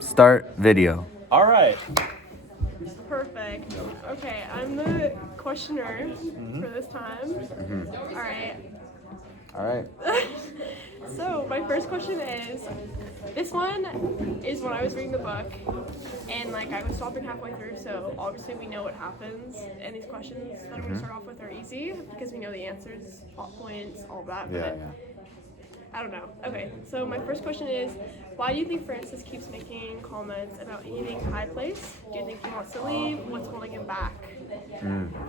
Start video. All right. Perfect. Okay, I'm the questioner for this time. All right. All right. So my first question is, this one is when I was reading the book, and like I was stopping halfway through, so obviously we know what happens, and these questions that I'm gonna start off with are easy because we know the answers, plot points, all that. Yeah, But yeah. I don't know. Okay, so my first question is, why do you think Francis keeps making comments about hating High Place? Do you think he wants to leave? What's holding him back?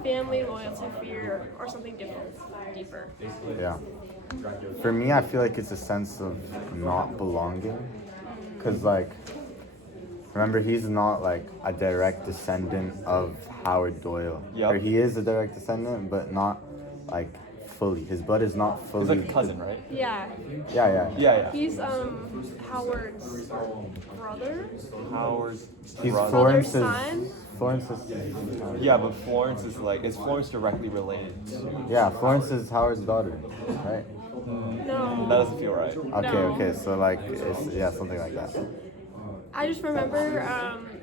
Family, loyalty, fear, or something different, deeper? Yeah. For me, I feel like it's a sense of not belonging. Because, like, remember, he's not, like, a direct descendant of Howard Doyle. Yep. Or he is a direct descendant, but not, like, fully. His blood is not fully... He's like a cousin, right? Yeah, Yeah. Yeah. he's Howard's brother. Howard's He's brother. Florence's... son? Florence's... Yeah, but Florence is like, is Florence directly related to? Yeah, Florence is Howard's daughter, right? No. That doesn't feel right. Okay, so, like, it's, yeah, something like that. I just remember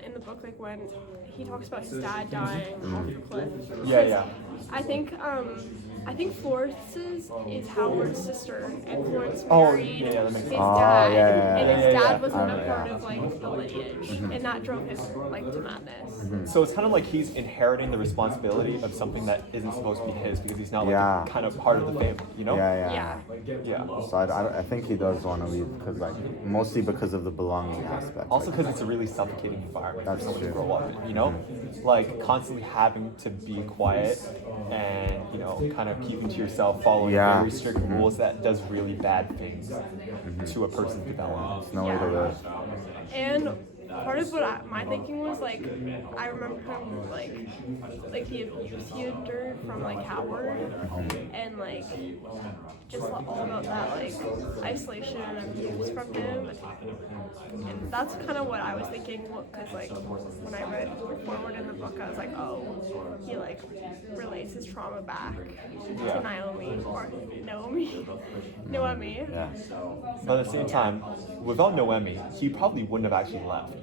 in the book, like when he talks about his dad dying off the cliff. Yeah. I think Florence's is Howard's sister, and Florence Oh, married yeah, that makes his sense. dad, yeah. and his dad wasn't I a remember, part yeah. of like the lineage, and that drove him like to madness. So it's kind of like he's inheriting the responsibility of something that isn't supposed to be his because he's now like Yeah. kind of part of the family, you know? Yeah. Yeah. So I think he does want to leave because, like, mostly because of the belonging aspect. Also like, because it's a really suffocating environment That's for someone to true. grow up in, you know? Like constantly having to be quiet and, you know, kind of keeping to yourself, following Yeah. very strict rules that does really bad things to a person's development. There's no way to live. And part of what my thinking was like, I remember him like the abuse he endured from like Howard, and like just all about that like isolation and abuse from him, and that's kind of what I was thinking. Because like when I read forward in the book, I was like, oh, he like relates his trauma back to Naomi or Noemi. Yeah. But at the same time, without Noemi, he probably wouldn't have actually left.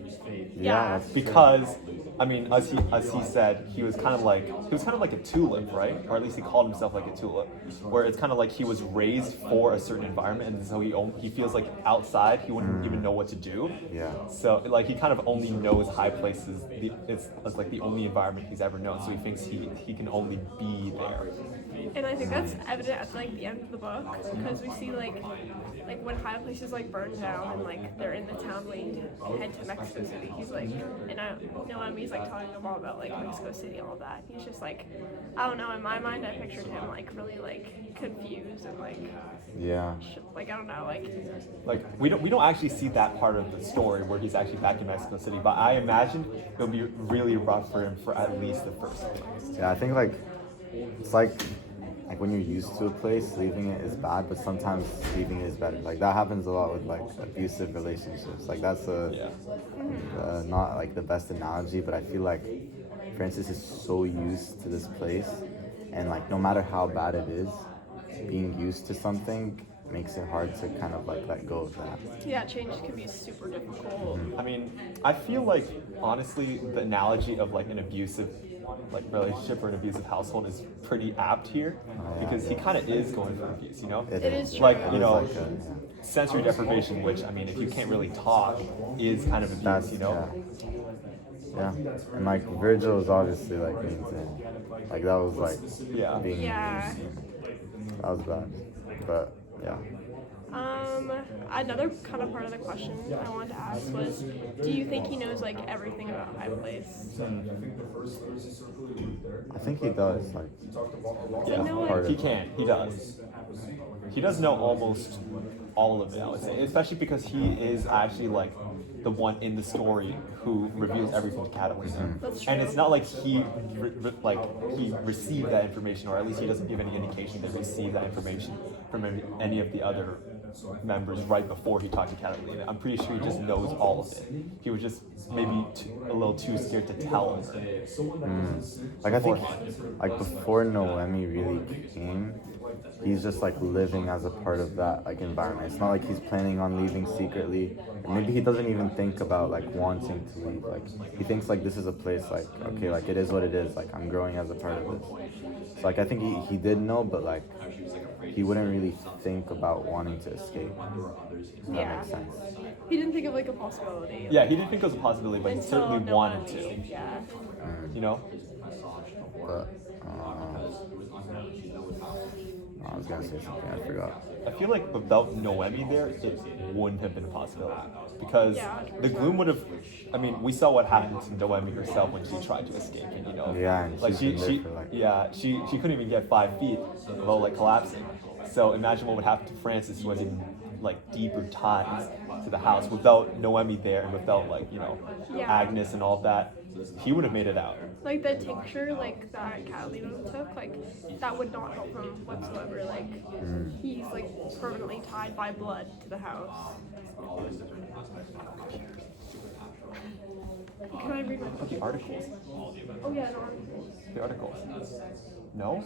Yeah. That's Because, I mean, as he said, he was kind of like a tulip, right? Or at least he called himself like a tulip, where it's kind of like he was raised for a certain environment, and so he feels like outside he wouldn't even know what to do. Yeah. So like he kind of only knows High Places. It's like the only environment he's ever known. So he thinks he can only be there. And I think that's evident at like the end of the book, because we see like when High Places like burn down and like they're in the town waiting to head to Mexico City. He's like, and Noemi's like telling him all about like Mexico City and all that. He's just like, I don't know. In my mind, I pictured him like really like confused and like Yeah. like I don't know Like we don't actually see that part of the story where he's actually back in Mexico City. But I imagine it'll be really rough for him for at least the first week. Yeah, I think, like, it's like when you're used to a place, leaving it is bad, but sometimes leaving it is better. Like, that happens a lot with, like, abusive relationships. Like, that's not, like, the best analogy, but I feel like Francis is so used to this place, and, like, no matter how bad it is, being used to something makes it hard to kind of, like, let go of that. yeah, change can be super difficult. I mean, I feel like honestly the analogy of like an abusive like relationship or an abusive household is pretty apt here because he kind of is going for abuse, you know? It is true. Like, It you is know, like sensory deprivation, which I mean, if you can't really talk, is kind of abuse, That's, you know? Yeah, and, like, Virgil is obviously, like, mean to him. Like, that was, like, Yeah. being... Yeah. That was bad. But, yeah. Another kind of part of the question I wanted to ask was, do you think he knows like everything about High Place? I think he does, like... Yeah, You know what? part of he can. He does. He does know almost all of it, I would say, especially because he is actually like the one in the story who reveals everything to Catalina. That's And true. it's not like he he received that information, or at least he doesn't give any indication that he received that information from any of the other members right before he talked to Catalina. I'm pretty sure he just knows all of it. He was just maybe a little too scared to tell her. Like, I think, like, before Noemi really came, he's just like living as a part of that like environment. It's not like he's planning on leaving secretly. Or maybe he doesn't even think about like wanting to leave. Like he thinks like this is a place like okay, like it is what it is. Like I'm growing as a part of this. So like I think he did know, but like he wouldn't really think about wanting to escape. If that Yeah. makes sense. He didn't think of like a possibility. Yeah, he didn't think it was a possibility, but he Until certainly wanted Noemi. to. Yeah. You know? But I was gonna say something, I forgot. I feel like without Noemi there, it wouldn't have been a possibility. Because Yeah, the gloom would have. I mean, we saw what happened to Noemi herself when she tried to escape, and you know, Yeah, and like she's been there for, like- she couldn't even get 5 feet without like collapsing. So imagine what would happen to Francis, who has even like deeper ties to the house without Noemi there and without like Yeah. Agnes and all that. He would have made it out. Like the tincture, like that Catalina took, like that would not help him whatsoever. Like he's like permanently tied by blood to the house. Can I read my book? The articles. Oh yeah, no. The articles. No?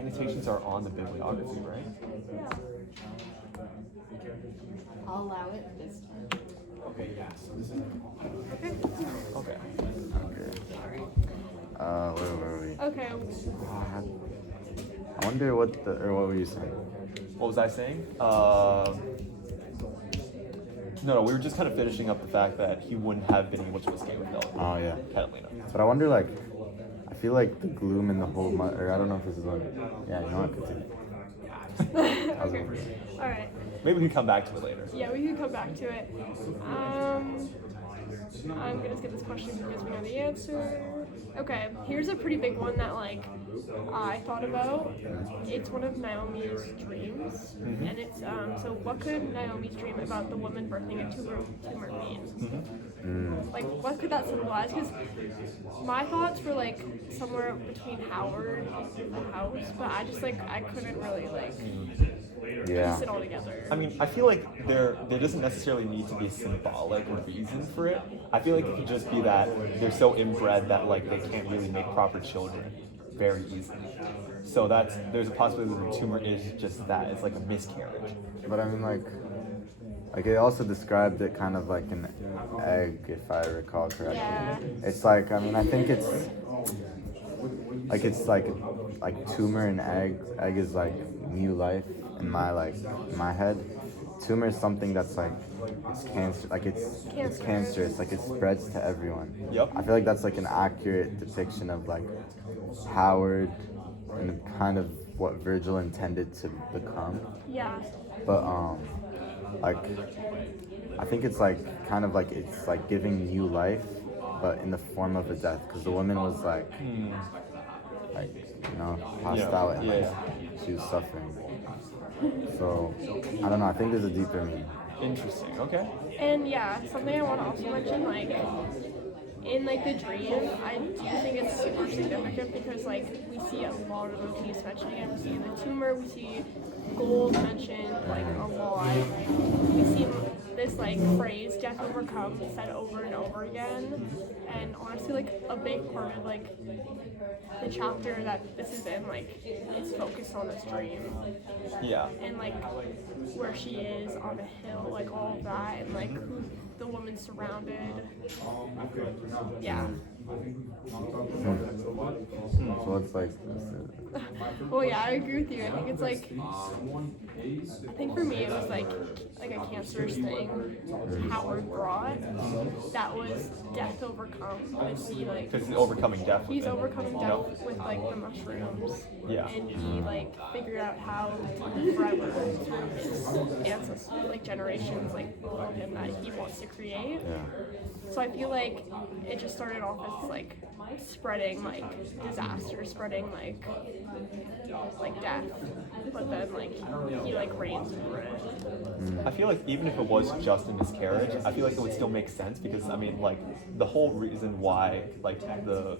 Annotations are on the bibliography, right? Yeah. I'll allow it this time. Okay. Okay. Okay. Where were we? Okay. I wonder what what were you saying? What was I saying? No, we were just kind of finishing up the fact that he wouldn't have been able to escape without Oh yeah. Catalina. But I wonder like, I feel like the gloom in the whole or I don't know if this is on. Yeah, you know what? Continue. I was Okay. over it. All right. Maybe we can come back to it later. Yeah, we can come back to it. I'm gonna skip this question because we know the answer. Okay, here's a pretty big one that like I thought about. It's one of Naomi's dreams, and it's so what could Naomi's dream about the woman birthing a tumor mean? Like what could that symbolize? Because my thoughts were like somewhere between Howard and the house, but I just like I couldn't really like Yeah. piece it all together. I mean, I feel like there doesn't necessarily need to be a symbolic reason for it. I feel like it could just be that they're so inbred that like they can't really make proper children very easily. So there's a possibility that the tumor is just that. It's like a miscarriage. But I mean like it also described it kind of like an egg, if I recall correctly. Yeah. It's like I mean I think it's like tumor and egg. Egg is like new life in my head. Tumor is something that's like it's cancer, like it's cancerous, like it spreads to everyone. Yep. I feel like that's like an accurate depiction of like Howard and kind of what Virgil intended to become. Yeah. But like I think it's like kind of like it's like giving new life, but in the form of a death, because the woman was like passed Yeah, out and yeah, she was suffering. So I don't know. I think there's a deeper meaning. Interesting. Okay. And yeah, something I want to also mention, like, in like the dream, I do think it's super significant because like we see a lot of motifs mentioning it. We see the tumor, we see gold mentioned like a lot. We see this like phrase "death overcome" said over and over again. And honestly, like a big part of like the chapter that this is in, like, is focused on this dream Yeah. and like where she is on a hill, like all of that, and like who the woman's surrounded. Yeah. So it's like Well, yeah, I agree with you. I think it's like, I think for me it was like a cancerous thing Howard brought that was death overcome. Because he like Because he's overcoming death. he's with it, overcoming you death know? with like the mushrooms. Yeah. And he like figured out how to forever through his ancestors, like generations, like below him that he wants to create. yeah. So I feel like it just started off as like spreading like disaster, spreading like death, but then like he like reigns over it. I feel like even if it was just a miscarriage, I feel like it would still make sense because I mean, like the whole reason why like the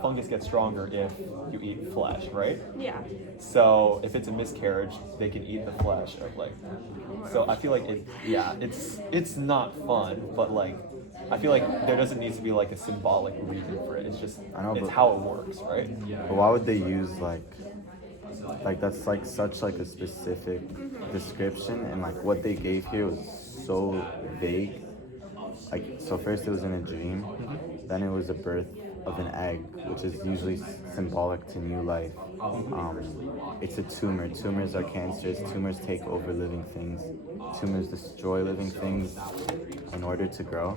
fungus gets stronger if you eat flesh, right? Yeah. So if it's a miscarriage, they can eat the flesh of like. So I feel like it's not fun, but like I feel like there doesn't need to be like a symbolic reason for it. It's just I know, it's but- how it works, right? But why would they use like like that's like such like a specific description, and like what they gave here was so vague. Like, so first it was in a dream, then it was a birth of an egg, which is usually symbolic to new life. It's a tumor. Tumors are cancerous. Tumors take over living things. Tumors destroy living things in order to grow.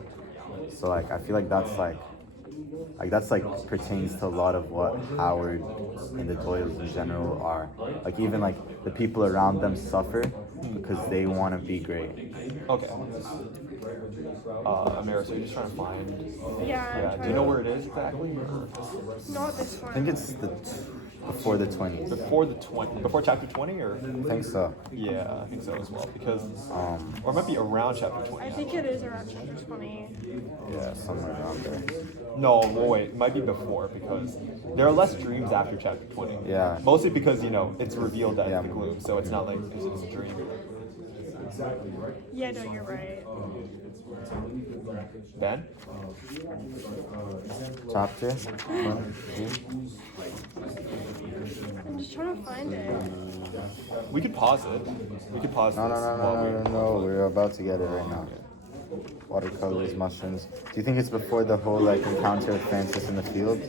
So like I feel like that's like pertains to a lot of what Howard and the Doyles in general are. Like even like the people around them suffer because they want to be great. Okay. Amira, so you're just trying to find. Yeah. Yeah. Do you know where it is exactly? Or Not this one. I think it's before the 20s. before chapter 20, or? I think so. Yeah, I think so as well. Because, or it might be around chapter 20. I think it is around chapter 20. Yeah, somewhere around there. No, well, wait, it might be before because there are less dreams after chapter 20. Yeah. Mostly because, it's revealed that Yeah. it's the gloom, so it's not like it's a dream. Yeah, no, you're right. Ben? Chapter? I'm just trying to find it. We could pause it. We could pause No, this. no, no, while no, we- no, no. We're about to get it right now. Watercolors, mushrooms. Do you think it's before the whole like encounter with Francis in the field?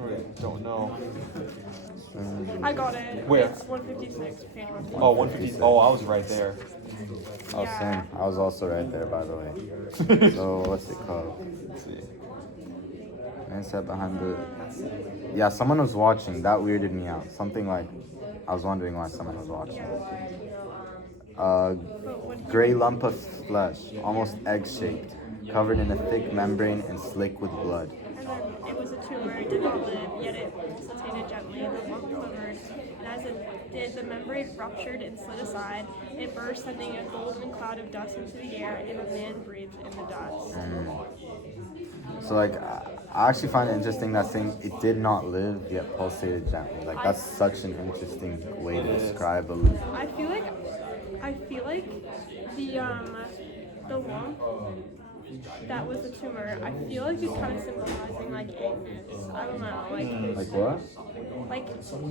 I don't know. I got it. Where? It's 156, page 156. Oh, 150. Oh, I was right there. Oh, Yeah. same. I was also right there, by the way. So what's it called? Let's see. Man sat behind the. Yeah, someone was watching. That weirded me out. Something like, I was wondering why someone was watching. Gray lump of flesh, almost egg-shaped, covered in a thick membrane and slick with blood. And then it was a tumor, it did not live, yet it pulsated gently, the lump quivered, and as it did, the membrane ruptured and slid aside. It burst, sending a golden cloud of dust into the air, and a man breathed in the dust. So like, I actually find it interesting that saying it did not live yet pulsated gently. Like that's such an interesting way to describe a. I feel like the lump that was the tumor, I feel like it's kind of symbolizing like Agnes. I don't know, Like what? like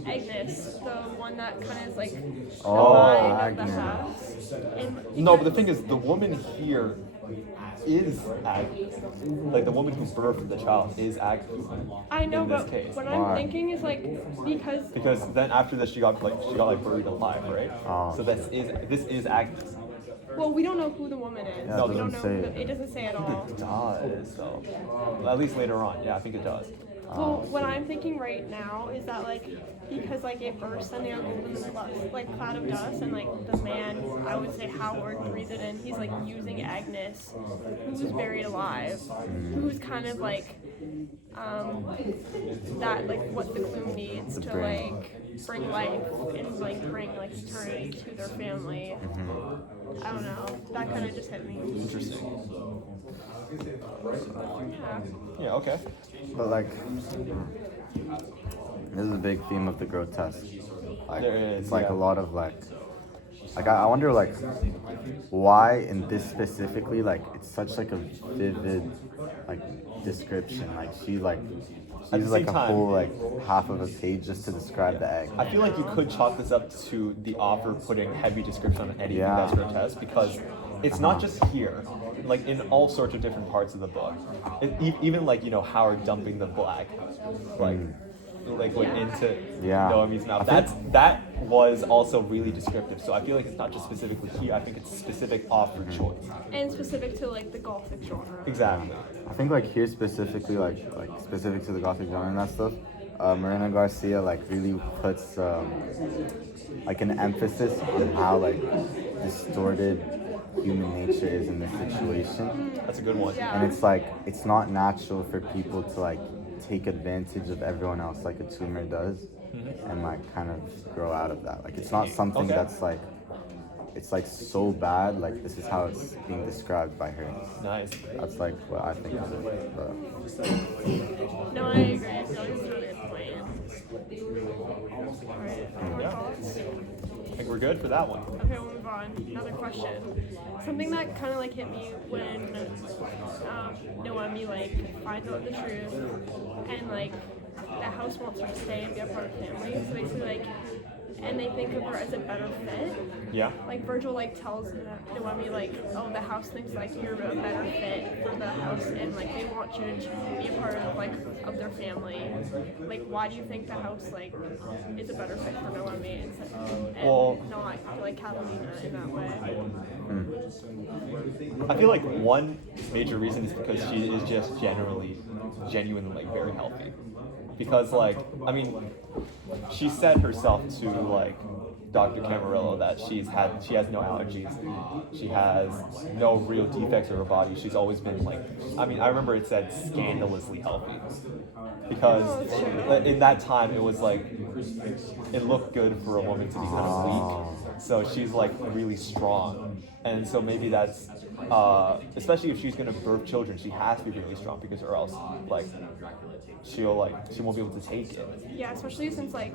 Agnes, the one that kind of is like the Oh, mind of the Agnes. house. And No, but the thing is, the woman here is Agnes. Like the woman who birthed the child is Agnes. I know, in this but case. what Why? I'm thinking is like because Because then after this, she got buried alive, right? Oh. So this is Agnes. well, we don't know who the woman is. Yeah, it we don't know. doesn't say It doesn't say at all. It does, though. Well, at least later on. Yeah, I think it does. Well, what I'm thinking right now is that like because like it burst sending a golden like cloud of dust and like the man, I would say Howard breathed it in. He's like using Agnes, who's buried alive, who's kind of like that like what the gloom needs to brain. like bring life and like bring like eternity to their family. I don't know. That kind of just hit me. Interesting. Yeah. Yeah. Okay. But like, this is a big theme of the grotesque. Like, There is, it's like yeah. a lot of like I wonder like why in this specifically like it's such like a vivid like description. Like she like At she's the like same a time- whole like half of a page just to describe the egg. I feel like you could chalk this up to the author putting heavy description on anything Yeah. that's grotesque because it's not just here, like in all sorts of different parts of the book. Even like Howard dumping the black, like went into Yeah. Noemi's mouth. That was also really descriptive. So I feel like it's not just specifically here. I think it's specific author choice. And specific to like the Gothic genre. Exactly. I think like here specifically like specific to the Gothic genre and that stuff, Marina Garcia like really puts like an emphasis on how like distorted human nature is in this situation. That's a good one. Yeah. And it's like it's not natural for people to like take advantage of everyone else like a tumor does and like kind of grow out of that. Like it's not something Okay. that's like it's like so bad, like this is how it's being described by her. Nice. That's like what I think of it. But No, I agree. I feel like it's a really good point. Alright, more Yeah. thoughts? I think we're good for that one. Okay, we'll move on. Another question. Something that kind of like hit me when Noemi like finds out the truth and like the house wants her to stay and be a part of the family. So basically like and they think of her as a better fit. Yeah. Like Virgil like tells Noemi like, oh, the house thinks like you're a better fit for the house, and like they want you to be a part of like of their family. Like, why do you think the house like is a better fit for Noemi and Well- not like Catalina in that way? I feel like one major reason is because she is just genuinely like very healthy. Because like, I mean, she said herself to like Dr. Camarillo that she has no allergies, she has no real defects of her body. She's always been like, I mean, I remember it said scandalously healthy. Because in that time it was like, it looked good for a woman to be kind of weak. So she's like really strong. And so maybe that's, especially if she's gonna birth children, she has to be really strong because or else like she won't be able to take it. Yeah, especially since like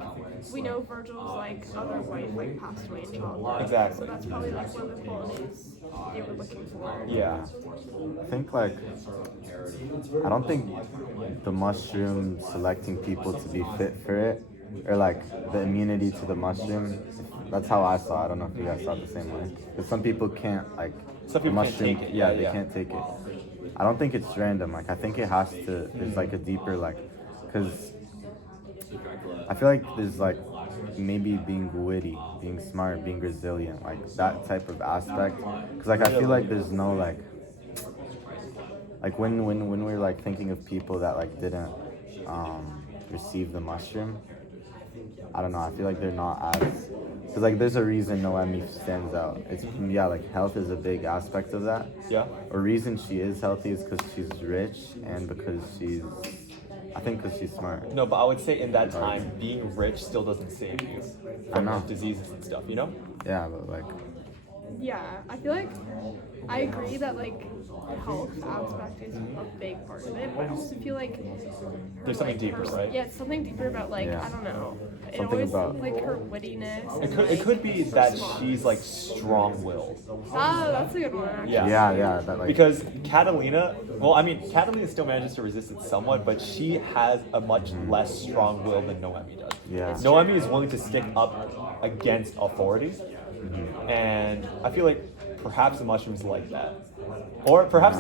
we know Virgil's like other wife like passed away in childbirth. Exactly. So that's probably like one of the qualities they were looking for. Yeah. I think like I don't think the mushroom selecting people to be fit for it, or like the immunity to the mushroom. That's how I saw it. I don't know if you guys saw it the same way. Because some people can't like. Some people can't take it. Yeah, Yeah, they yeah. can't take it. I don't think it's random. Like I think it has to. There's like a deeper like, because I feel like there's like maybe being witty, being smart, being resilient, like that type of aspect. Because like I feel like there's no like when we're like thinking of people that like didn't receive the mushroom. I don't know. I feel like they're not as. Because like there's a reason Noemi stands out. It's like health is a big aspect of that. Yeah. A reason she is healthy is because she's rich and because I think because she's smart. No, but I would say in that time, being rich still doesn't save you from know. diseases and stuff, you know? Yeah, but like, Yeah, I feel like I agree that like the health aspect is a big part of it, but I also feel like There's something deeper, right? Yeah, it's something deeper about like Yeah. I don't know. It Something always about- like her wittiness. It and, could be her that smarts. she's like strong-willed. Ah, that's a good one. Actually. Yeah. yeah, that like. Because Catalina, well, I mean, Catalina still manages to resist it somewhat, but she has a much less strong will than Noemi does. Yeah. It's Noemi is willing to stick up against authority, and I feel like perhaps the mushrooms like that. Or perhaps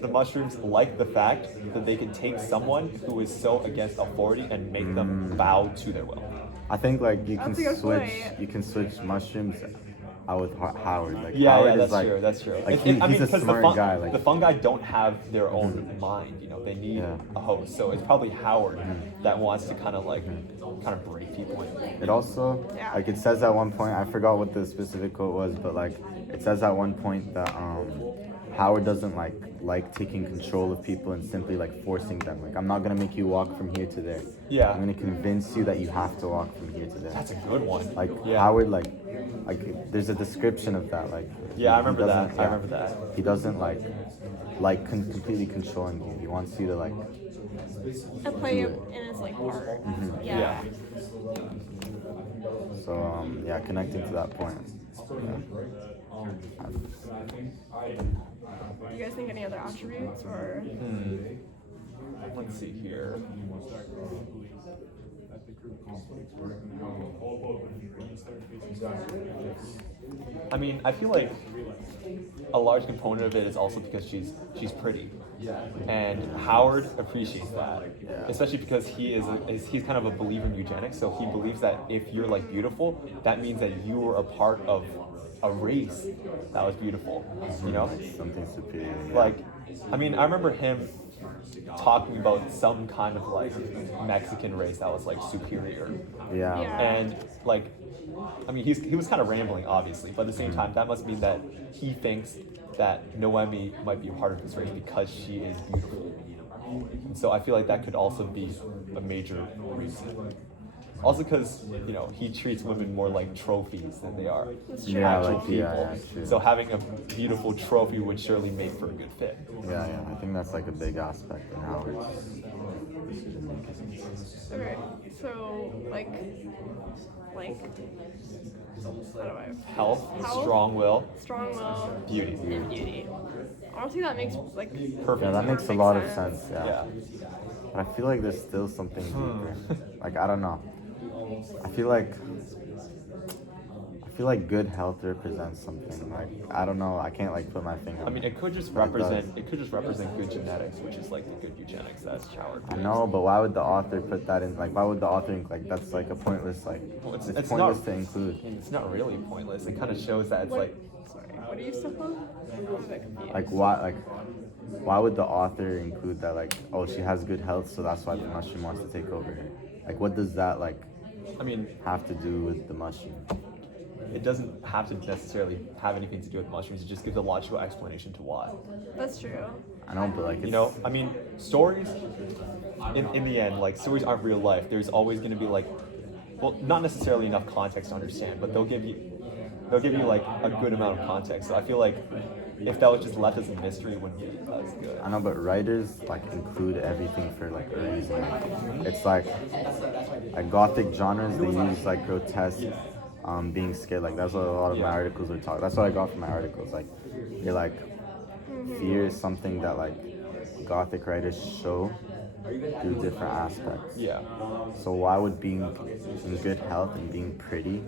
the mushrooms like the fact that they can take someone who is so against authority and make them bow to their will. I think like you That's a good point. can switch mushrooms out with Howard. Like Yeah, Howard yeah, is that's like, true. That's true. Like I mean, he's a because smart guy. Like the fungi don't have their own mind. You know, they need Yeah. a host. So it's probably Howard that wants to kind of break people in. it also Yeah. like it says at one point, I forgot what the specific quote was, but like it says at one point that Howard doesn't like taking control of people and simply like forcing them. Like I'm not gonna make you walk from here to there. Yeah. I'm gonna convince you that you have to walk from here to there. That's a good one. Like yeah. Howard like there's a description of that. Like Yeah, I he remember that. doesn't- I remember that. He doesn't completely controlling you. He wants you to like. And play it in his like part. Yeah. Yeah. So yeah, connecting to that point. Yeah. Do you guys think any other attributes or? Let's see here. I mean, I feel like a large component of it is also because she's pretty, and Howard appreciates that, especially because he's kind of a believer in eugenics. So he believes that if you're like beautiful, that means that you were a part of a race that was beautiful, you know? Something superior. Yeah. Like, I mean, I remember him talking about some kind of like Mexican race that was like superior. Yeah. Yeah. And like, I mean, he was kind of rambling, obviously, but at the same time, that must mean that he thinks that Noemi might be a part of this race because she is beautiful. And so I feel like that could also be a major reason. Also because, you know, he treats women more like trophies than they are Yeah, actual like, people. yeah, true. So having a beautiful trophy would surely make for a good fit. Yeah, I think that's like a big aspect in Howard. Okay, so like how do I? Health, Health. strong will, Strong will beauty. and beauty. Honestly, that makes like Perfect. Yeah, that makes a perfect lot of sense. sense. Yeah. Yeah. But I feel like there's still something deeper. Like I don't know. I feel like good health represents something. Like I don't know. I can't like put my finger. I mean, it could just but it does. represent good genetics, which is like the good eugenics that Howard. I know, but why would the author put that in? Like, why would the author like that's like a pointless like? Well, it's it's pointless not- to include. It's not really pointless. It kind of shows that it's like, Sorry, what are you stuck on? I'm a bit confused. Like why would the author include that? Like, oh, she has good health, so that's why the mushroom wants to take over her. Like, what does that like I mean, have to do with the mushroom? it doesn't have to necessarily have anything to do with mushrooms. It just gives a logical explanation to why. That's true. I know, but like it's, You know, I mean, stories, in the end, like, stories aren't real life. There's always going to be, like, well, not necessarily enough context to understand, but they'll give you like, a good amount of context. So I feel like if that was just left as a mystery, it wouldn't be as good. I know, but writers like include everything for like a reason. It's like gothic genres. They use like grotesque, being scared. Like that's what a lot of my Yeah. articles are talking. That's what I got from my articles. Like you're like fear is something that like gothic writers show through different aspects. Yeah. So why would being in good health and being pretty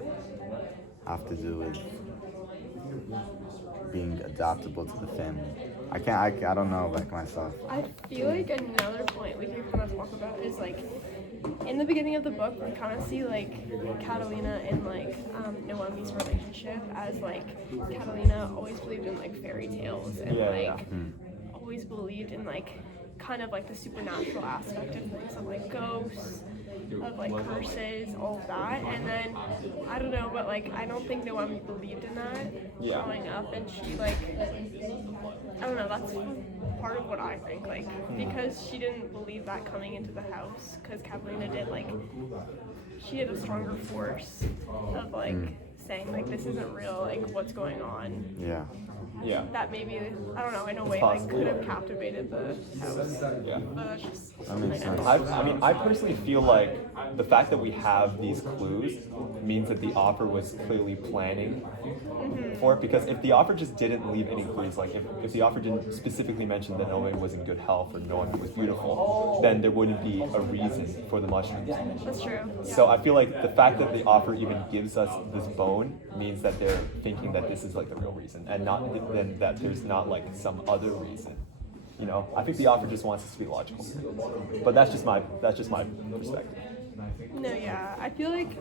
have to do with being adaptable to the family? I don't know like myself. I feel like another point we could kind of talk about is like in the beginning of the book we kind of see like Catalina and like Noemi's relationship as like Catalina always believed in like fairy tales and Yeah, like yeah. always believed in like kind of like the supernatural aspect of things of like ghosts of like curses, all of that, and then I don't know, but like I don't think Noemi believed in that Yeah. growing up, and she like I don't know, that's part of what I think, like because she didn't believe that coming into the house, because Catalina did like she had a stronger force of like saying like this isn't real, like what's going on, Yeah. Yeah. that maybe I don't know in a way like could have captivated the house, Yeah. but that's just That makes something sense. I mean, I personally feel like the fact that we have these clues means that the author was clearly planning for it. Because if the author just didn't leave any clues, like if the author didn't specifically mention that Noemi was in good health or Noemi was beautiful, then there wouldn't be a reason for the mushrooms. That's true. Yeah. So I feel like the fact that the author even gives us this bone means that they're thinking that this is like the real reason, and not then that there's not like some other reason. You know, I think the author just wants us to be logical, but that's just my perspective. No, yeah, I feel like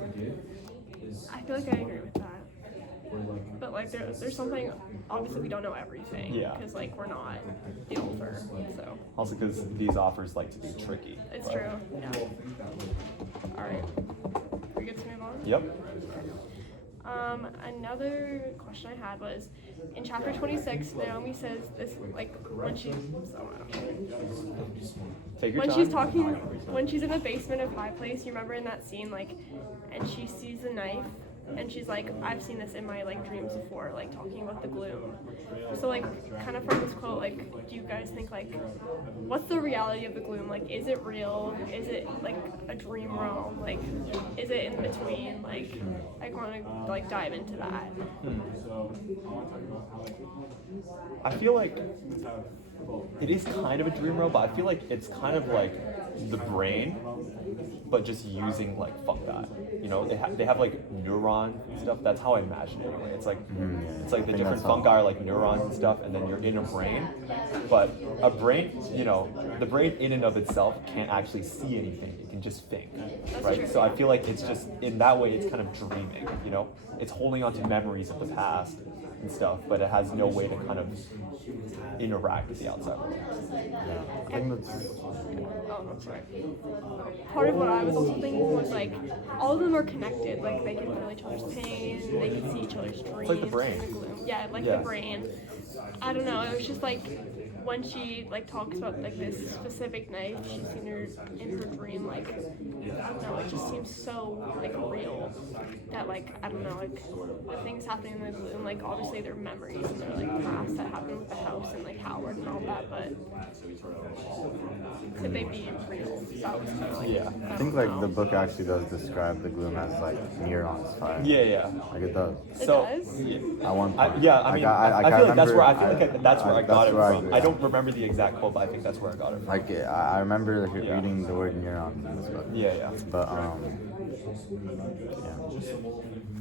I agree with that. But like there's something, obviously we don't know everything. Yeah. Because like we're not the author, so Also, because these authors like to be tricky. it's but- true. Yeah. All right. We good to move on? Yep. Another question I had was, in chapter 26, Naomi says this, like, when she's, Take your when time. she's talking, when she's in the basement of High Place, you remember in that scene, like, and she sees a knife, and she's like, I've seen this in my, like, dreams before, like, talking about the gloom. So, like, kind of from this quote, like, do you guys think, like, what's the reality of the gloom? Like, is it real? Is it, like, a dream realm? Like, is it in between? Like, I want to, like, dive into that. I feel like it is kind of a dream realm, but I feel like it's kind of like the brain, but just using like fuck that. You know, they have like neuron stuff. That's how I imagine it anyway. It's like it's like the I think different that's how- fungi are like neurons and stuff, and then you're in a brain. But a brain, you know, the brain in and of itself can't actually see anything. It can just think, right? true. So I feel like it's just in that way, it's kind of dreaming. You know, it's holding on to memories of the past and stuff, but it has no way to kind of interact with the outside world. I think that's Oh, I'm sorry. Part of what I was also thinking was like, all of them are connected. Like they can feel each other's pain. They can see each other's dreams. like the brain. and gloom. Yeah, like Yeah. the brain. I don't know. It was just like when she like talks about like this specific knife she's seen her in her dream. Like I don't know. It just seems so like real that like I don't know like the things happening in the gloom. Like obviously they're memories and they're like past that happened with the house and like Howard and all that, but could they be real? That was kind of like, Yeah. I think like the book actually does describe the gloom as like neurons firing. Yeah, yeah. Like it does. It So does? yeah. At one point. I mean, I feel like that's remember- where I feel like that's where I got it from. agree. I don't remember the exact quote, but I think that's where I got it from. Like I remember Yeah. reading the word neurons in this book. Yeah. But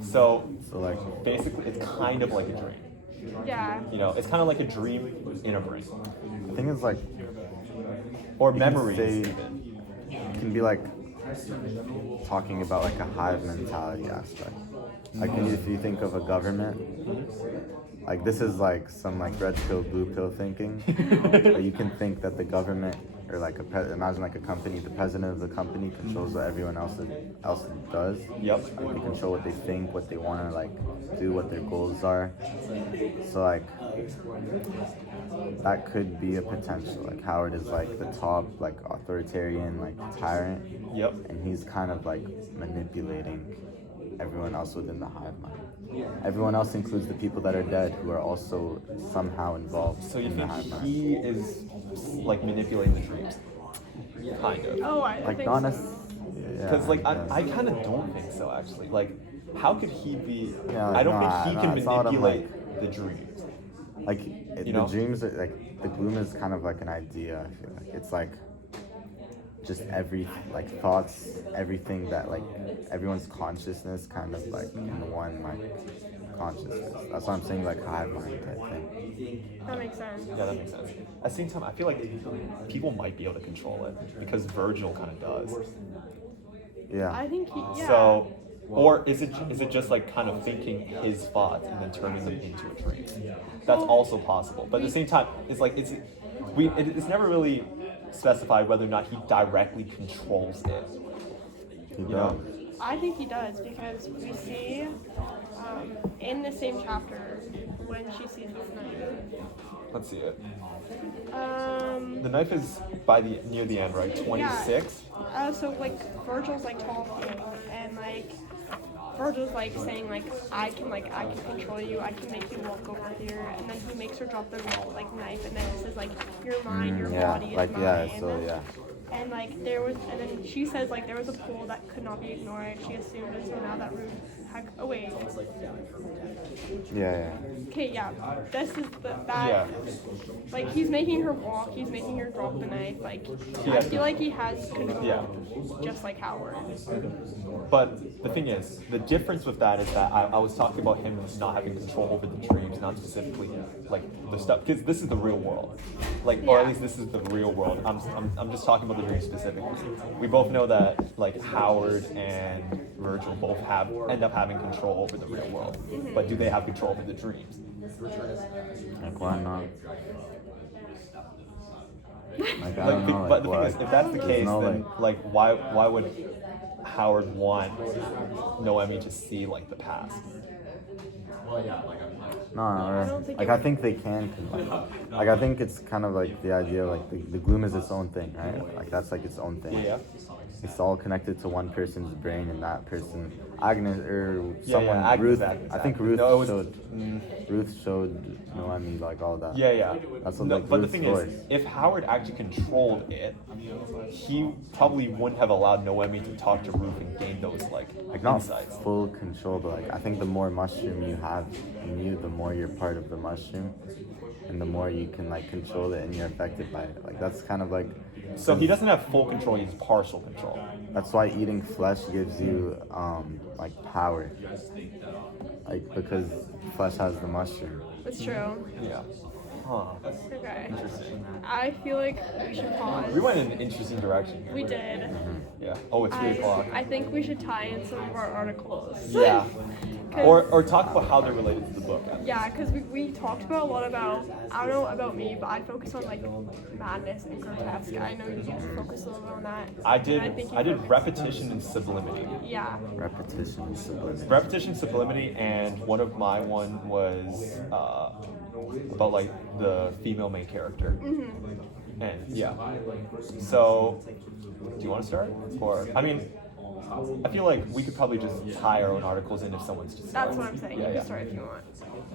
So so like basically, it's kind of like a dream. Yeah. You know, it's kind of like a dream in a brain, I think it's like or you can memories. say- Even. it can be like talking about like a hive mentality aspect. Like if you think of a government, like this is like some like red pill, blue pill thinking. But you can think that the government or like imagine like a company, the president of the company controls what everyone else does. Yep. Like they control what they think, what they want to like do, what their goals are. So like that could be a potential. Like Howard is like the top like authoritarian like tyrant, Yep. and he's kind of like manipulating everyone else within the hive mind. Everyone else includes the people that are dead who are also somehow involved So you in the think hive mind. he is like manipulating the dreams? Kind of. Oh, I Like think not so. necessarily. Because like I kind of don't think so actually. Like, how could he be? Yeah, I don't nah, think he nah, can it's not what I'm, manipulate the dreams. Like You the know? dreams are like the gloom is kind of like an idea. I feel like it's like just every like thoughts, everything that like everyone's consciousness kind of like in one like consciousness. That's what I'm saying, like hive mind type thing. That makes sense. Yeah, that makes sense. At the same time, I feel like people might be able to control it because Virgil kind of does. Yeah. I think he. Yeah. So, or is it just like kind of thinking his thoughts and then turning them into a dream? That's also possible. But at the same time, it's like it's never really specified whether or not he directly controls it. He You know? does. I think he does because we see in the same chapter when she sees this knife. Let's see it. Um, The knife is near the end, right? 26. so like Virgil's like talking and like Virgil's like saying like I can control you, I can make you walk over here, and then he makes her drop the knife, and then it says like you're mine, your Yeah. body is Like mine. yeah. So yeah. And like and then she says like there was a pull that could not be ignored. She assumed it, so now that Ruth had. Oh wait. Yeah. Okay, yeah. This is that. Yeah. Like he's making her walk. He's making her drop the knife. Like I Yeah. feel like he has control. Yeah. Just like Howard. But the thing is, the difference with that is that I was talking about him not having control over the dreams, not specifically like the stuff, because this is the real world, like, or at Yeah. least this is the real world. I'm just talking about the dreams specifically. We both know that like Howard and Virgil both end up having control over the real world, but do they have control over the dreams? Like why not? Like I Like, don't know. but Like the what? thing is, if that's the There's case, no, then like why would Howard want Noemi to see like the past? No, don't think like it I think they can combine. Like I think it's kind of like the idea like the gloom is its own thing, right? Like that's like its own thing. Yeah. It's all connected to one person's brain, and that person, Agnes or Yeah, someone, yeah, Agnes, Ruth. Agnes, I think Agnes. Ruth No, it was- showed. Ruth showed Noemi like all that. Yeah. That's what No, like but the Ruth's thing voice. is, if Howard actually controlled it, he probably wouldn't have allowed Noemi to talk to Ruth and gain those like not insights. full control, but like I think the more mushroom you have in you, the more you're part of the mushroom, and the more you can like control it and you're affected by it. Like that's kind of like. So he doesn't have full control; he's partial control. That's why eating flesh gives you like power. Like because flesh has the mushroom. That's true. Yeah. Huh. Okay. Interesting. I feel like we should pause. We went in an interesting direction here. We did. Yeah. Oh, it's 3 o'clock. I think we should tie in some of our articles. Yeah. 'Cause- Or talk about how they're related to the book. Yeah, because we talked about a lot about, I don't know about me, but I focus on like madness and grotesque. I know you focus a little bit on that. I And did think you I did focus- repetition and sublimity. Yeah. Repetition and sublimity. Repetition, sublimity, and one of my one was about like the female main character. And yeah. So, do you want to start? Or I mean, I feel like we could probably just tie our own articles in if someone's just. That's what I'm saying. Yeah, You yeah. can start if you want.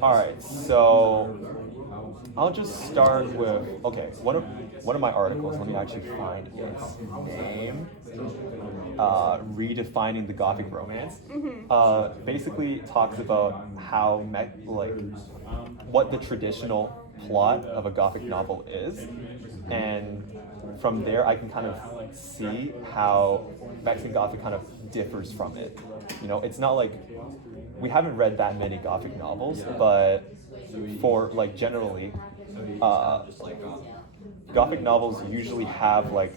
All right, so I'll just start with one of my articles. Let me actually find its name. Redefining the Gothic romance. Basically talks about how what the traditional plot of a Gothic novel is, and from there I can kind of see how Mexican Gothic kind of differs from it. You know, it's not like we haven't read that many Gothic novels, but for like generally, Gothic novels usually have like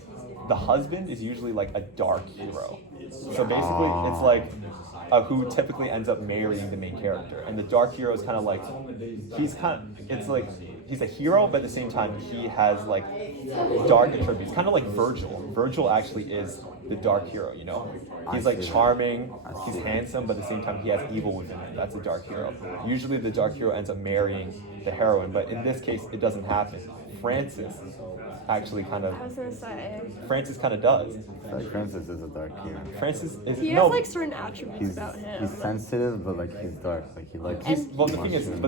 the husband is usually like a dark hero. So basically, it's like who typically ends up marrying the main character, and the dark hero is kind of like it's like he's a hero, but at the same time he has like dark attributes, kind of like Virgil. Virgil actually is the dark hero, you know. He's like charming, he's handsome, but at the same time he has evil within him. That's a dark hero. Usually the dark hero ends up marrying the heroine, but in this case it doesn't happen. Francis actually kind of I was gonna say. Francis kind of does. Like Francis is a dark hero. Francis is He no. has like certain attributes He's about him. he's sensitive, but like he's dark. Like he likes. And- Well, the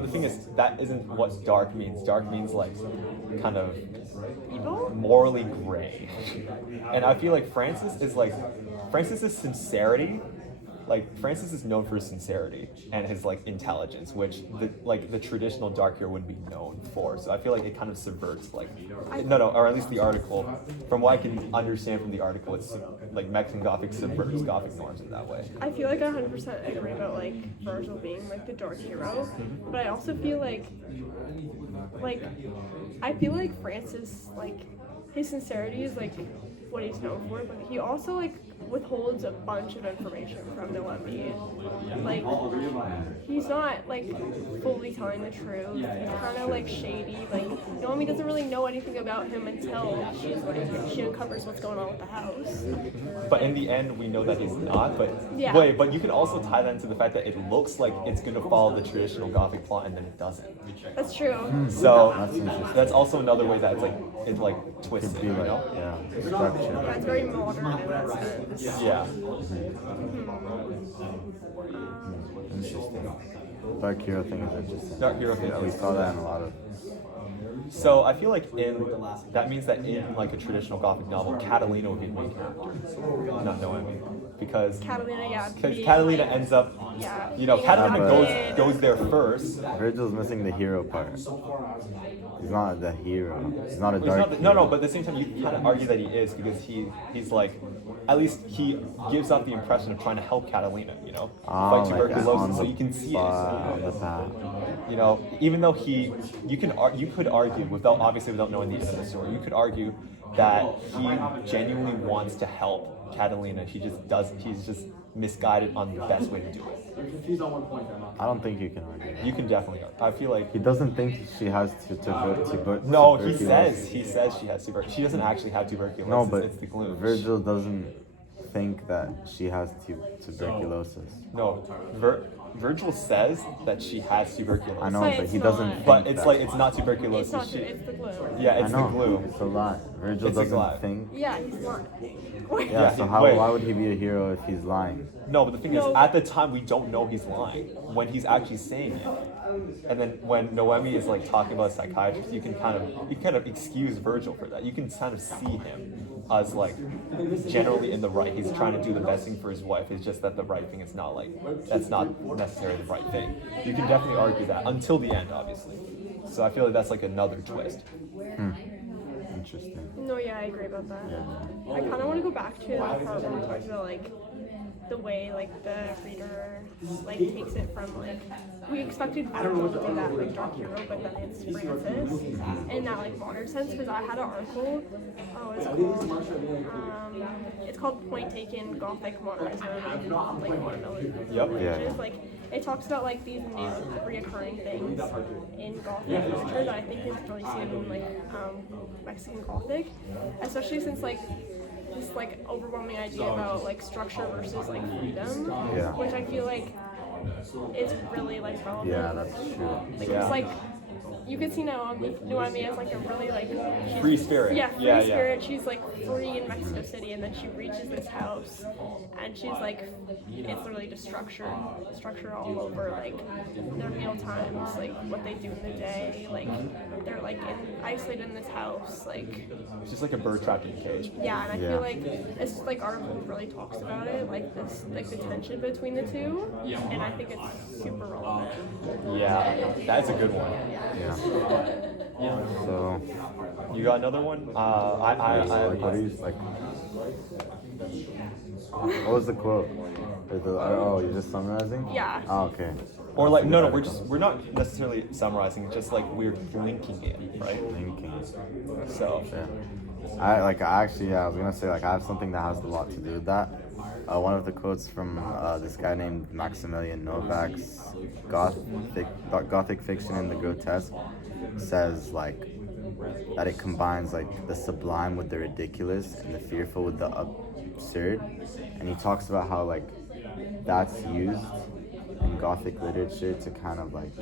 thing is, that isn't what dark means. Dark means like kind of Evil? morally gray. And I feel like Francis's sincerity, like Francis is known for his sincerity and his like intelligence, which the traditional dark hero wouldn't be known for. So I feel like it kind of subverts or at least the article, from what I can understand from the article, it's like Mexican Gothic subverts Gothic norms in that way. I feel like I 100% agree about like Virgil being like the dark hero, but I also feel like I feel like Francis, like his sincerity is like what he's known for, but he also like withholds a bunch of information from Noemi. Like he's not like fully telling the truth. He's kind of like shady. Like Noemi doesn't really know anything about him until she uncovers what's going on with the house. But in the end, we know that he's not. But Yeah. wait, but you can also tie that into the fact that it looks like it's going to follow the traditional Gothic plot, and then it doesn't. That's true. So That's interesting. that's also another way that it's like twisted, Could be you like know? yeah, structure. That's very modern in that sense. Yeah. Interesting. Dark hero thing is interesting. Dark hero thing Yeah, we is- saw that in a lot of. So I feel like that means that in like a traditional Gothic novel, Catalina would be the main character, not Noemi, because Catalina, yeah. being, Catalina like, ends up, yeah, you know, being Catalina adopted. goes there first. Virgil's missing the hero part. He's not the hero. He's not a He's dark not, hero. no, but at the same time, you kind of argue that he is because he's like, at least he gives off the impression of trying to help Catalina, you know, fight like tuberculosis, so on you can see on the it. path. You know, even though you could argue without knowing the end of the story, you could argue that he genuinely wants to help Catalina. He's just misguided on the best way to do it. I don't think you can argue. You can definitely. I feel like He doesn't think she has no. He tuberculosis. says she has tuberculosis. She doesn't actually have tuberculosis. No, but it's the gloom. Virgil doesn't think that she has tuberculosis. No, Virgil says that she has tuberculosis. I know, But but it's he not. doesn't. Think But it's that. like it's not tuberculosis. It's not She- true. It's the glue. yeah, I it's the know. glue. It's a lie. Virgil It's a lie. doesn't think. Yeah, he's not. Yeah. So Wait. why would he be a hero if he's lying? No, but the thing is, No. at the time we don't know he's lying when he's actually saying it. And then when Noemi is like talking about a psychiatrist, you can kind of excuse Virgil for that. You can kind of see him as like generally in the right. He's trying to do the best thing for his wife. It's just that the right thing is not that's not necessarily the right thing. You can definitely argue that until the end, obviously. So I feel like that's like another twist. Interesting. No, yeah, I agree about that. Yeah. I kind of want to go back to the part where we talked about like the way like the reader like takes it from like we expected Virgil to be that like dark hero, but then it's Francis in that like modern sense. Because I had an article. Oh, it's called Point Taken: Gothic Modernism and like Modernity. Yep. Yeah. Which is like it talks about like these new reoccurring things in Gothic literature that I think is really seen in like Mexican Gothic, especially since like this like overwhelming idea about like structure versus like freedom, Yeah. which I feel like is really like relevant. Yeah, that's true. Like Yeah. it's like you could see Noemi as like a really like she's- Free spirit. Yeah, free Yeah. spirit. She's like free in Mexico City, and then she reaches this house, and she's like, it's literally just structure all over like their meal times, like what they do in the day, like they're like isolated in this house, like It's just like a bird trapped in a cage. yeah, and I Yeah. feel like this like article really talks about it, like this like the tension between the two, and I think it's super relevant. Yeah, that's a good one. Yeah. So, You got another one? like, what do you like? What was the quote? Oh, you're just summarizing? Yeah. Oh, okay. Or like no, Article. we're not necessarily summarizing. It's just like we're linking it, right? Thinking. So Yeah. I was gonna say like I have something that has a lot to do with that. One of the quotes from this guy named Maximilian Novak's Gothic Fiction and the Grotesque says like that it combines like the sublime with the ridiculous and the fearful with the absurd, and he talks about how like that's used in Gothic literature to kind of like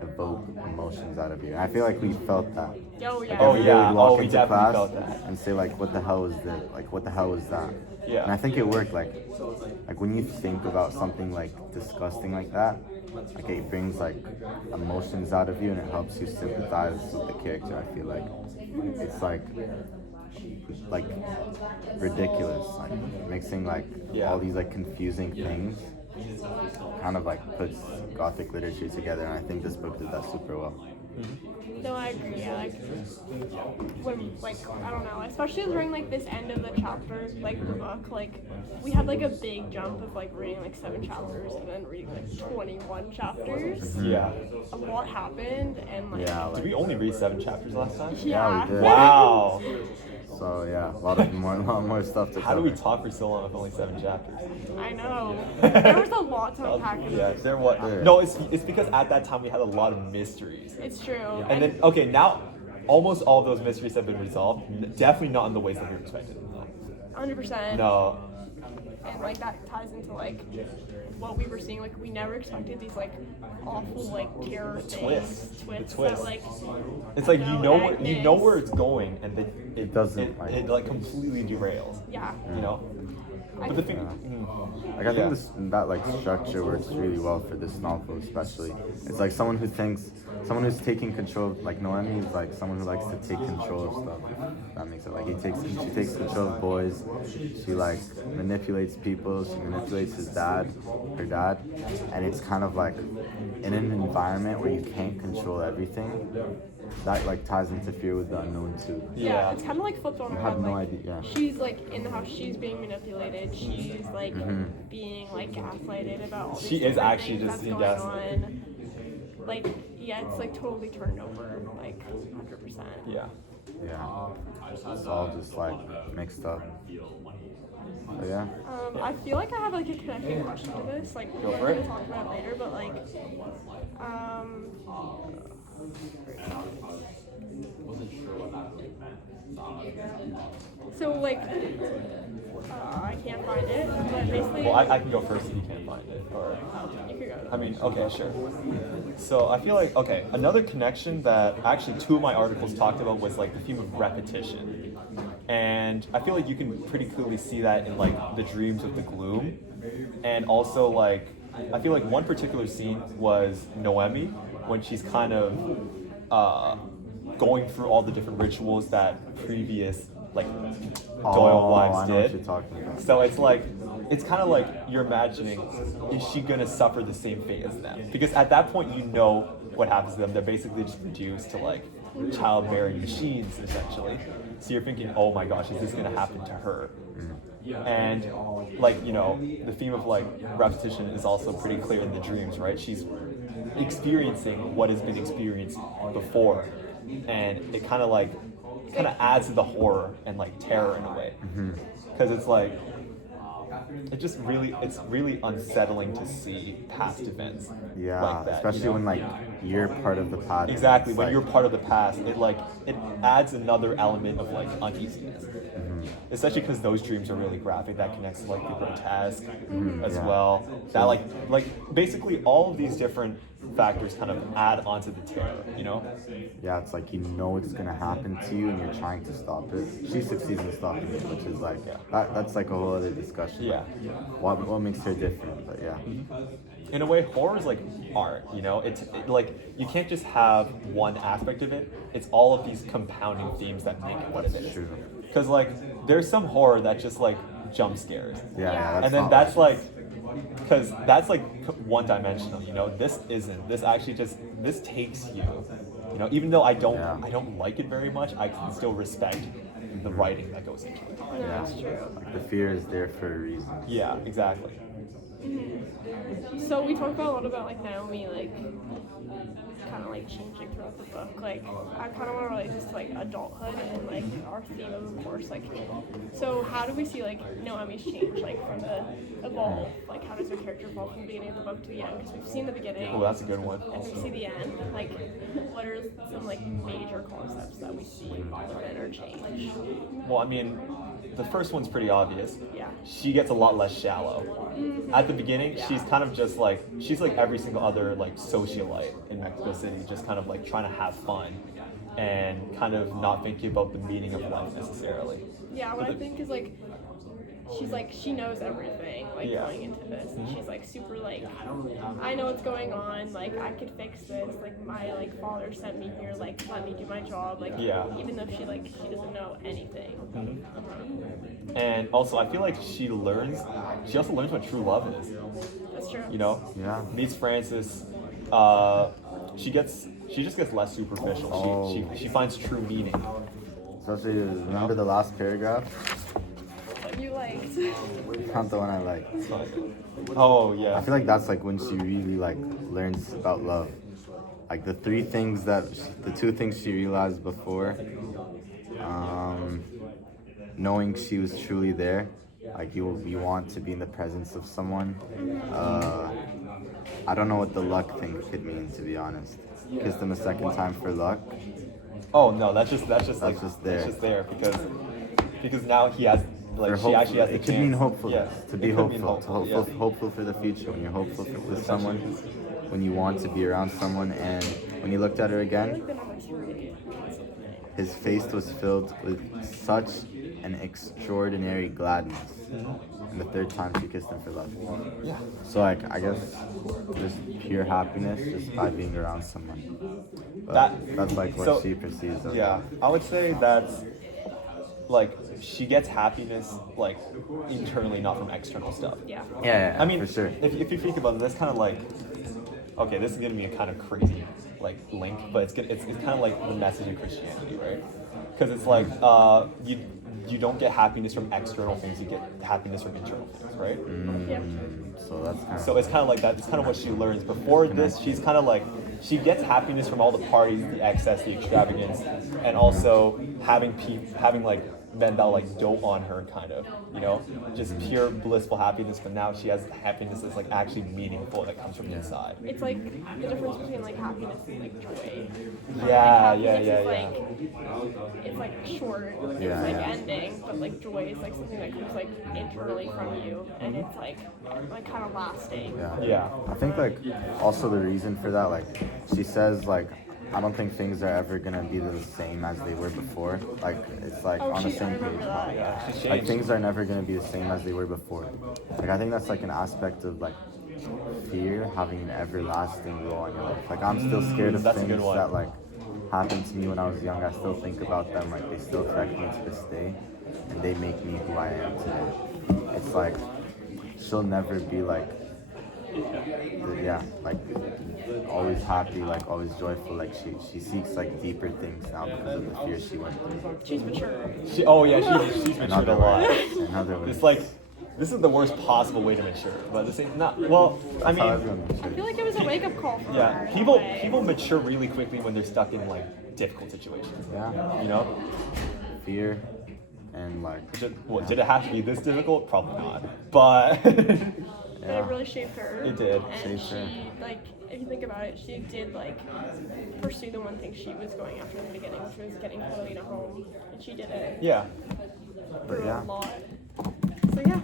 evoke emotions out of you. And I feel like we felt that. Oh yeah. Oh, Every day yeah. we'd walk Oh, we into definitely class felt that. and say like, "What the hell is this? Like, what the hell is that?" Yeah. And I think it worked. Like when you think about something like disgusting like that, like it brings like emotions out of you and it helps you sympathize with the character. I feel like it's like ridiculous, like mixing like Yeah. all these like confusing things, kind of like puts Gothic literature together. And I think this book did that super well. No, I agree. Yeah, like when like I don't know, especially during like this end of the chapter, like the book, like we had like a big jump of like reading like 7 chapters and then reading like 21 chapters. yeah. A lot happened and like Yeah, Did like we only read 7 chapters last time? Yeah, we did. Wow. so yeah, a lot more stuff to How do cover. we talk for so long with only 7 chapters? I know there was a lot to unpack in Yeah, this. there was. Yeah. No, it's because at that time we had a lot of mysteries. It's true. And then okay, now almost all of those mysteries have been resolved. Definitely not in the ways that we expected. 100%. No. And like that ties into like what we were seeing. Like we never expected these like awful like terror Twists. things. The Twists. twist. That, like It's like you know Agnes. where it's going, and then it doesn't, like- it like completely derails. yeah. You know. But the thing, Like I Yeah. think that like structure works really well for this novel, especially. It's like someone who's taking control. Like Noemi is like someone who likes to take control of stuff. That makes it like she takes control of boys. She like manipulates people. She manipulates her dad, and it's kind of like in an environment where you can't control everything. That like ties into fear with the unknown too. Yeah, it's kind of like flipped on You her have head. no Like, idea, yeah. she's like in the house, she's being manipulated. She's like Mm-hmm. being like gaslighted about all these She is different actually things just that's being going gaslit. on. Like, yeah, it's like totally turned over, like 100%. yeah. Yeah, it's all just like mixed up. But yeah. I feel like I have like a connecting question to this. Like, Go we're for gonna it. talk about it later, but like, so like, I can't find it, but basically, Well, I can go first if you can't find it, or you could go. I mean, okay, sure. So I feel like okay, another connection that actually 2 of my articles talked about was like the theme of repetition, and I feel like you can pretty clearly see that in like the dreams of the gloom, and also like I feel like one particular scene was Noemi when she's kind of going through all the different rituals that previous like Doyle wives I know what did. you're talking about. So it's kind of like you're imagining, is she gonna suffer the same fate as them? Because at that point you know what happens to them. They're basically just reduced to like childbearing machines essentially. So you're thinking, oh my gosh, is this gonna happen to her? And like, you know, the theme of like repetition is also pretty clear in the dreams, right? She's experiencing what has been experienced before, and it kind of adds to the horror and like terror in a way, because it's like it's really unsettling to see past events Yeah, like that, especially you know? when like you're part of the pattern. Exactly, It's when like- you're part of the past, it adds another element of like uneasiness. Especially because those dreams are really graphic. That connects to like the grotesque as yeah. well. That like basically all of these different factors kind of add onto the terror. You know? Yeah, it's like you know it's gonna happen to you and you're trying to stop it. She succeeds in stopping it, which is like that's like a whole other discussion. Yeah. What makes her different? But yeah. In a way, horror is like art. You know, it's like you can't just have one aspect of it. It's all of these compounding themes that make it what it is. True. Because like there's some horror that just like jump scares. Yeah, that's And then not that's like, because that's like one dimensional, you know. This isn't. This actually just this takes you You know, even though I don't Yeah. like it very much, I can still respect the writing that goes into it. No, that's true. Like the fear is there for a reason. Yeah, exactly. So we talked about a lot about like Naomi, like kind of like changing throughout the book. Like I kind of want to relate this to like adulthood and like our theme of course. Like, so how do we see like Naomi's change, like from the evolve? Like how does her character evolve from the beginning of the book to the end? Because we've seen the beginning. Oh, that's a good one. And we see the end. Like, what are some like major concepts that we see learn or change? Well, I mean, the first one's pretty obvious. Yeah. She gets a lot less shallow. At the beginning, she's kind of just like, she's like every single other like socialite in Mexico City, just kind of like trying to have fun and kind of not thinking about the meaning of life necessarily. Yeah, what I think is like she's like she knows everything like Yeah. going into this, and she's like super like I know what's going on, like I could fix this, like my like father sent me here, like let me do my job, like Yeah. even though she doesn't know anything. And also, I feel like she also learns what true love is. That's true. You know, Yeah. meets Francis. She just gets less superficial. Oh. She finds true meaning. Especially, remember the last paragraph? What you liked. Not the one I like. Oh yeah. I feel like that's like when she really like learns about love. Like the two things she realized before, knowing she was truly there. Like you want to be in the presence of someone. I don't know what the luck thing could mean, to be honest. Kissed him a second time for luck. Oh no, that's just just there. That's just there because now he has like Or she actually has the it could chance. mean hopefulness. Yeah, To be it could mean hopeful. yeah. Hopeful for the future. When you're hopeful with someone, when you want to be around someone, and when he looked at her I again, like the number 3. his face was filled with such an extraordinary gladness. And the third time she kissed him for love. Yeah. So like I guess just pure happiness just by being around someone. But that's like what so- she perceives of Yeah, I would say that's like she gets happiness like internally, not from external stuff. Yeah. Yeah, I mean, for sure. if you think about it, that's kind of like, okay, this is gonna be a kind of crazy like link, but it's kind of like the message of Christianity, right? Because it's like you don't get happiness from external things, you get happiness from internal things, right? Yep. So that's kind of So it's kind of like that. It's kind of what she learns. Before this, she's kind of like, she gets happiness from all the parties, the excess, the extravagance, and also having like men that like dote on her, kind of, you know, just pure blissful happiness. But now she has happiness that's like actually meaningful, that comes from the inside. It's like the difference between like happiness and like joy. Yeah, Like, yeah, happiness yeah, is, yeah. like, it's like short, it's Yeah, like yeah. ending, but like joy is like something that comes like internally from you, and it's like kind of lasting. yeah. Yeah. I think like also the reason for that, like she says like I don't think things are ever gonna be the same as they were before. Like it's like Oh, on the I same remember page. that. Yeah. She's Like changed. things are never gonna be the same as they were before. Like I think that's like an aspect of like fear having an everlasting role in your life. Like I'm still scared of That's a things good one. that like happened to me when I was young. I still think about them, like they still affect me to this day, and they make me who I am today. It's like she'll never be like like always happy, like always joyful. Like she seeks like deeper things now because of the fear she went through. She's mature. She's matured In other a lot. words, in other words. It's like, this is the worst possible way to mature, but at the same, not well. I That's how mean, everyone I matures. feel like it was a wake up call for her. yeah, in a people way. mature really quickly when they're stuck in like difficult situations. Yeah, You know, fear and like did it have to be this difficult? Probably not, but But yeah. it really shaped her. It did. And Shaped her. she, like, if you think about it, she did, like, pursue the one thing she was going after in the beginning, which was getting Catalina home. And she did it yeah. But through yeah. a lot. So, yeah.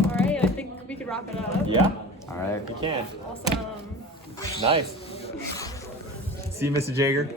All right, I think we could wrap it up. Yeah, All right. you can. Awesome. Nice. See you, Mr. Jager.